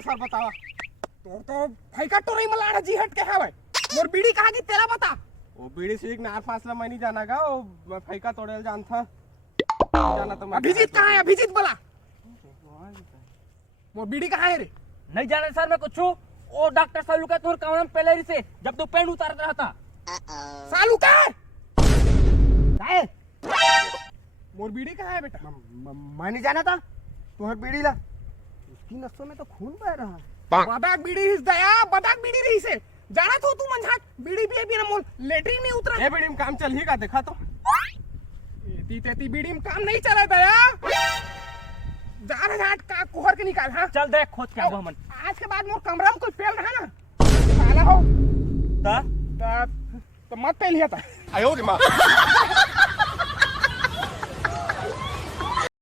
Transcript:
जाना सर बतावा तो फैका टोरई मलाड़ा जी हट के है भाई मोर बीड़ी कहा की तेरा बता वो बीड़ी सीख नार फासला मैं नहीं जाना गा वो फैका तोड़ेल जानता जाना तो अभिजीत कहाँ है अभिजीत बोला मोर बीड़ी कहाँ है रे नहीं जाने सर मैं कुछ ओ डॉक्टर सालू का तोर कमरम पहले से जब तू पेंट उतार रहा था सालू का है मोर बीड़ी कहाँ है बेटा मैं नहीं जाना था तुम्हारी बीड़ी ला उसकी नसों में तो खून बह रहा है बदाक बीड़ी हिस दया बदाक बीड़ी रही से जाना तो तू मंझाट बीड़ी भी ना मोल लेटरिन नहीं उतरा ए बीड़ी में काम चल ही का देखा तो एती तेती बीड़ी में काम नहीं चला दया जा रहा घाट का कुहर के निकाल हाँ चल देख खोज के आबो मन आज के बाद मोर कमरा में कोई पेल रहा ना साला हो ता तो मत पेल लिया था आयो रे मां